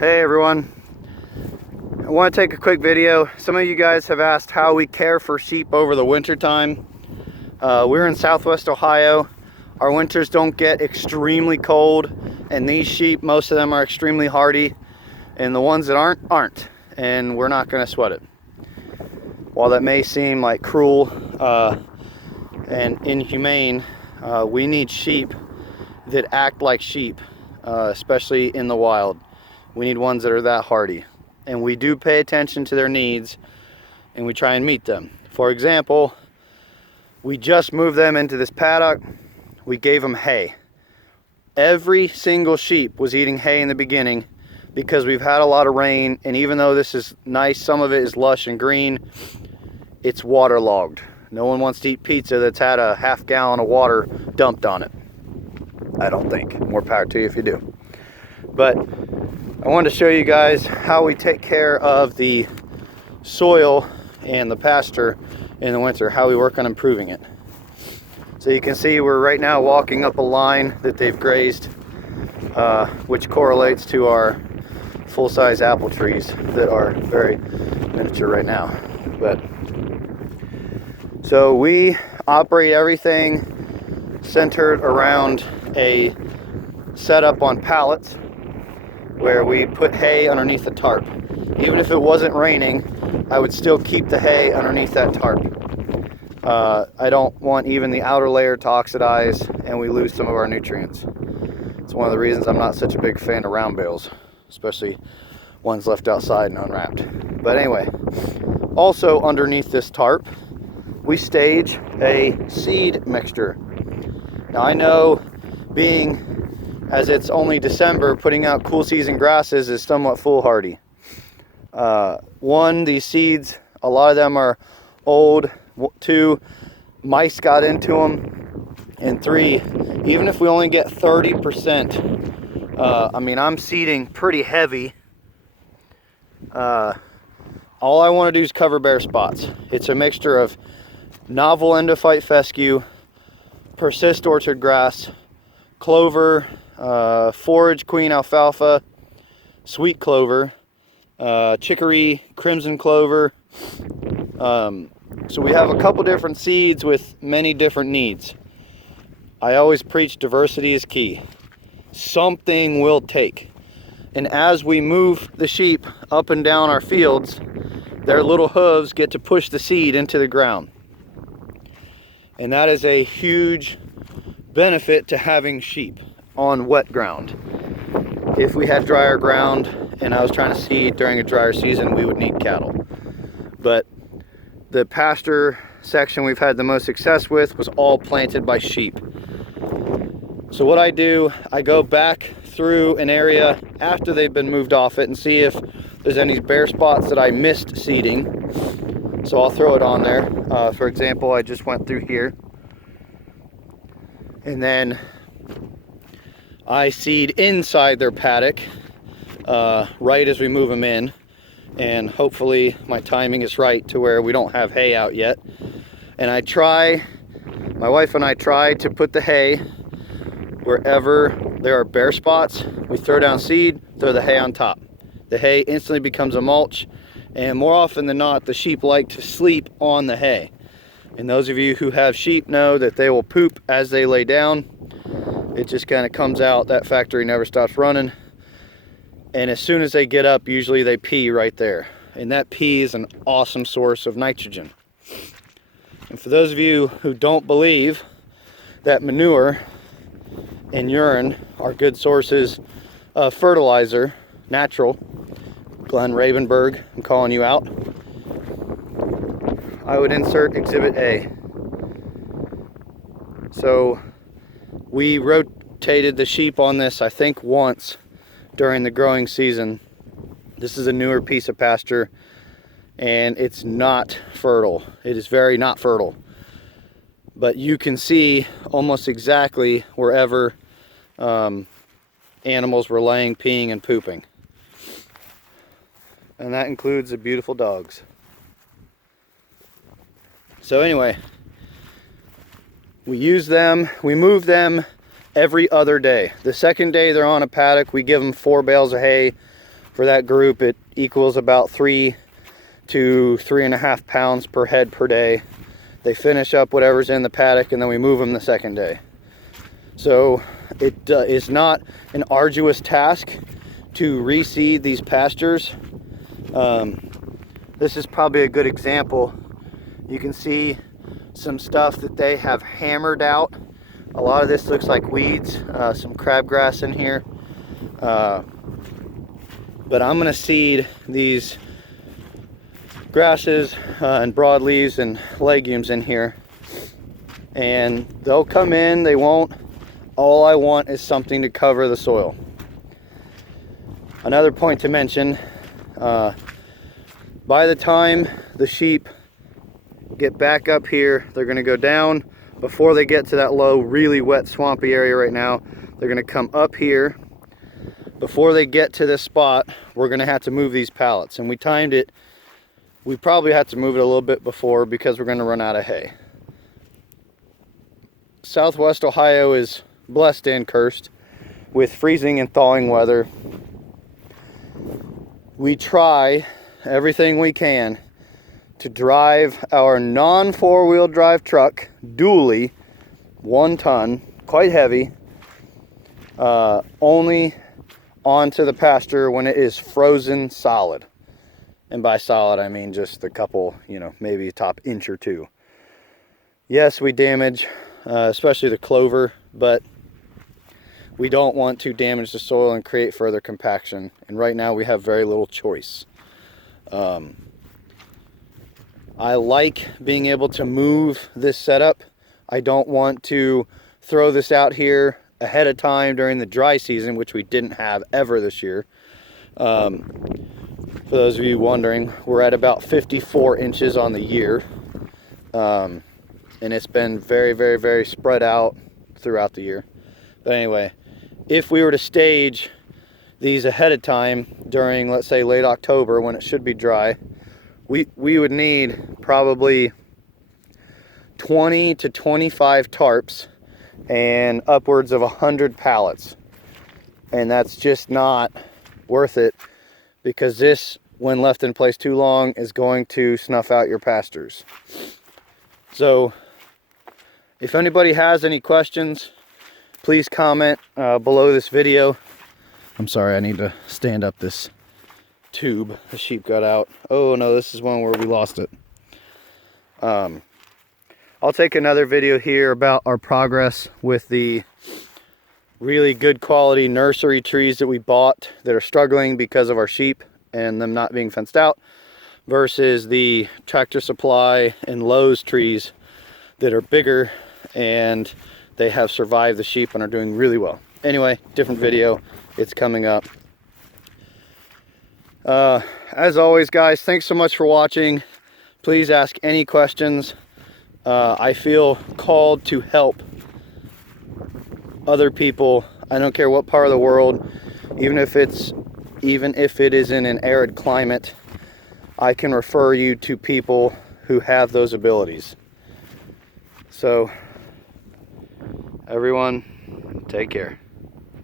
Hey everyone, I want to take a quick video. Some of you guys have asked how we care for sheep over the winter time. We're in Southwest Ohio. Our winters don't get extremely cold, and these sheep, most of them are extremely hardy, and the ones that aren't, and we're not going to sweat it. While that may seem like cruel and inhumane, we need sheep that act like sheep, especially in the wild. We need ones that are that hardy, and we do pay attention to their needs and we try and meet them. For example, we just moved them into this paddock. We gave them hay. Every single sheep was eating hay in the beginning because we've had a lot of rain, and even though this is nice, some of it is lush and green, it's waterlogged. No one wants to eat pizza that's had a half gallon of water dumped on it. I don't think. More power to you if you do. But I wanted to show you guys how we take care of the soil and the pasture in the winter, how we work on improving it. So you can see we're right now walking up a line that they've grazed, which correlates to our full-size apple trees that are very miniature right now. But so we operate everything centered around a setup on pallets where we put hay underneath the tarp. Even if it wasn't raining, I would still keep the hay underneath that tarp. I don't want even the outer layer to oxidize and we lose some of our nutrients. It's one of the reasons I'm not such a big fan of round bales, especially ones left outside and unwrapped. But anyway, also underneath this tarp, we stage a seed mixture. Now I know, being as it's only December, putting out cool season grasses is somewhat foolhardy. One, these seeds, a lot of them are old. Two, mice got into them. And three, even if we only get 30%, I mean, I'm seeding pretty heavy. All I want to do is cover bare spots. It's a mixture of novel endophyte fescue, persist orchard grass, clover, forage queen alfalfa, sweet clover, chicory, crimson clover. So we have a couple different seeds with many different needs. I always preach diversity is key. Something will take. And as we move the sheep up and down our fields, their little hooves get to push the seed into the ground. And that is a huge benefit to having sheep on wet ground. If we had drier ground and I was trying to seed during a drier season, we would need cattle. But the pasture section we've had the most success with was all planted by sheep. So what I do, I go back through an area after they've been moved off it and see if there's any bare spots that I missed seeding. So I'll throw it on there. For example, I just went through here. And then I seed inside their paddock right as we move them in, and hopefully my timing is right to where we don't have hay out yet. And my wife and I try to put the hay wherever there are bare spots. We throw down seed, throw the hay on top. The hay instantly becomes a mulch, and more often than not, the sheep like to sleep on the hay. And those of you who have sheep know that they will poop as they lay down. It just kind of comes out. That factory never stops running. And as soon as they get up, usually they pee right there. And that pee is an awesome source of nitrogen. And for those of you who don't believe that manure and urine are good sources of fertilizer, natural, Glenn Ravenberg, I'm calling you out. I would insert Exhibit A. So we rotated the sheep on this, I think, once during the growing season. This is a newer piece of pasture, and it's not fertile. It is very not fertile. But you can see almost exactly wherever animals were laying, peeing, and pooping. And that includes the beautiful dogs. So anyway, we move them every other day. The second day they're on a paddock, we give them 4 bales of hay For that group, it equals about 3 to 3.5 pounds per head per day. They finish up whatever's in the paddock, and then we move them the second day. So it is not an arduous task to reseed these pastures. This is probably a good example. You can see some stuff that they have hammered out. A lot of this looks like weeds, some crabgrass in here. But I'm gonna seed these grasses and broadleaves and legumes in here, and they'll come in, they won't. All I want is something to cover the soil. Another point to mention, by the time the sheep get back up here, they're gonna go down. Before they get to that low, really wet, swampy area right now, they're gonna come up here. Before they get to this spot, we're gonna have to move these pallets. And we timed it, we probably have to move it a little bit before because we're gonna run out of hay. Southwest Ohio is blessed and cursed with freezing and thawing weather. We try everything we can to drive our non-four-wheel drive truck, dually, 1 ton, quite heavy, only onto the pasture when it is frozen solid. And by solid, I mean just a couple, maybe a top inch or two. Yes, we damage, especially the clover, but we don't want to damage the soil and create further compaction. And right now we have very little choice. I like being able to move this setup. I don't want to throw this out here ahead of time during the dry season, which we didn't have ever this year. For those of you wondering, we're at about 54 inches on the year. And it's been very, very, very spread out throughout the year. But anyway, if we were to stage these ahead of time during, let's say, late October when it should be dry, we would need probably 20 to 25 tarps and upwards of 100 pallets. And that's just not worth it, because this, when left in place too long, is going to snuff out your pastures. So if anybody has any questions, please comment below this video. I'm sorry, I need to stand up this tube the sheep got out. Oh no, this is one where we lost it. I'll take another video here about our progress with the really good quality nursery trees that we bought that are struggling because of our sheep and them not being fenced out, versus the Tractor Supply and Lowe's trees that are bigger and they have survived the sheep and are doing really well. Anyway, different video, it's coming up. As always, guys, thanks so much for watching. Please ask any questions. I feel called to help other people. I don't care what part of the world, even if it is in an arid climate, I can refer you to people who have those abilities. So everyone, take care.